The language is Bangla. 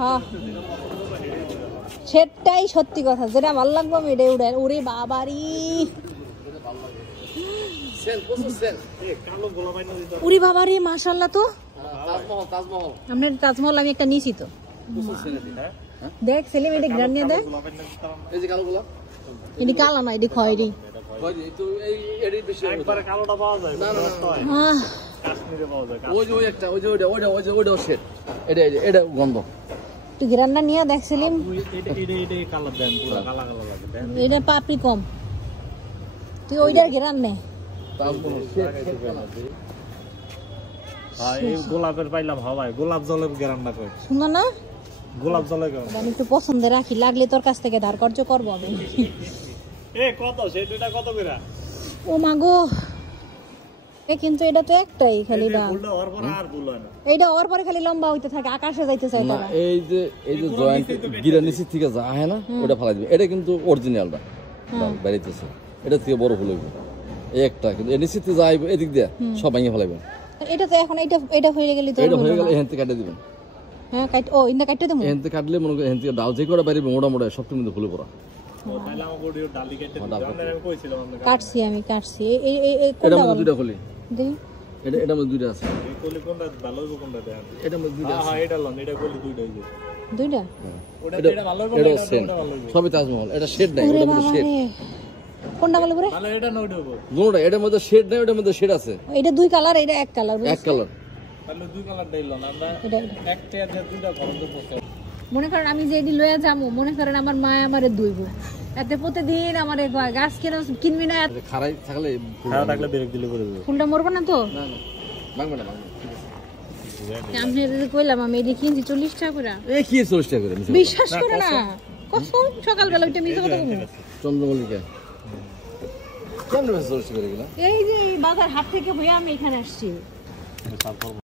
হ্যাঁ সেটাই সত্যি কথা, যেটা ভালো লাগবে আমি এটাই উড়াই। ওরে বাবারি উরি বাবারি মাশাআল্লাহ। তো আপনার তাজমহল আমি একটা নিছি তো, দেখ সেলিম এটা গ্রান নিয়ে দেখ। এটি কালো না, এটি খয়েরি। তুই গ্রানটা নিয়ে দেখ সেলিম, এটা পাপড়ি কম, তুই ওইটার গ্রান নে। গোলাপের পাইলাম হওয়ায় গোলাপ জলের গ্রামটা কই সুন্দর না? গোলাপ জলের আমি একটু পছন্দের রাখি, লাগলে তোর কাছ থেকে ধার কর্জ করবো আমি। কত সেই দুইটা কত কইরা? ও মা গো, কিন্তু এটা তো একটাই খালি না, এইটা ওর পরে খালি লম্বা হইতে থাকে, আকাশে যাইতে চাই না। এই যে জয়েন্ট গিরা নিচে থেকে যা হয় না, ওটা ফালাই দিবে। এটা কিন্তু অরিজিনালটা বেরিতেছে, এটা থেকে বড় ফুল হইবে এই একটা, কিন্তু এর নিচে যাইবে এদিক দিয়ে সব ভেঙে ফেলাইবেন। এটা তো এখন এটা হয়ে গেলে তো এটা হয়ে গেলে এখান থেকে কেটে দিবেন। হ্যাঁ কাট, ও ইন্দা কাটতে দেবো। এখান থেকে কাটলে মনে করেন এখান থেকে ডাল যে করে বাইরে মোটা মোটা সব কিন্তু ফুলে পড়া। কাটছি আমি কাটছি। এটা মধ্যে দুইটা খুলি, দেখি এটা মধ্যে দুইটা আছে। এই কলি কোনটা ভালো হবে কোনটা দেন? এটা মধ্যে দুইটা আছে। হ্যাঁ এটা লন, এটা কলি দুইটা হইছে। দুইটা ওটা এটা ভালো হবে, এটা এটা ভালো হবে। সবই তাজমহল, এটা শেড নাই, ওটা মধ্যে শেড। কোনটা ভালো করে? ভালো এটা নইডো হবে। দুটোটা, এটার মধ্যে শেড নাই, ওটার মধ্যে শেড আছে। এটা দুই কালার, এটা এক কালার। এক কালার, তাহলে দুই কালার দেই লন, আমরা একটা আর দুইটা ঘরন্ত পড়তে। মনে করেন আমি যে এডি লয়ে যাবো, মনে করেন আমার মা আমারে দুইব, এতে প্রতিদিন আমারে গাছ কিনবি না। খারাই থাকলে ব্রেক দিলে করে দেব। ফুলটা মরবো না তো? না না ভাঙবে না, আমি কইলাম আমি এডি কিনছি 40 টাকা করে। এই কি 40 টাকা করে? বিশ্বাস করে না, কসম সকালবেলা ওইটা মিথ্যা কথা বলবো। চন্দ্রমল্লিকা কেমন 40 টাকা করে গেলা? এই যে বাজার হাট থেকে হয়ে আমি এখানে আসছি।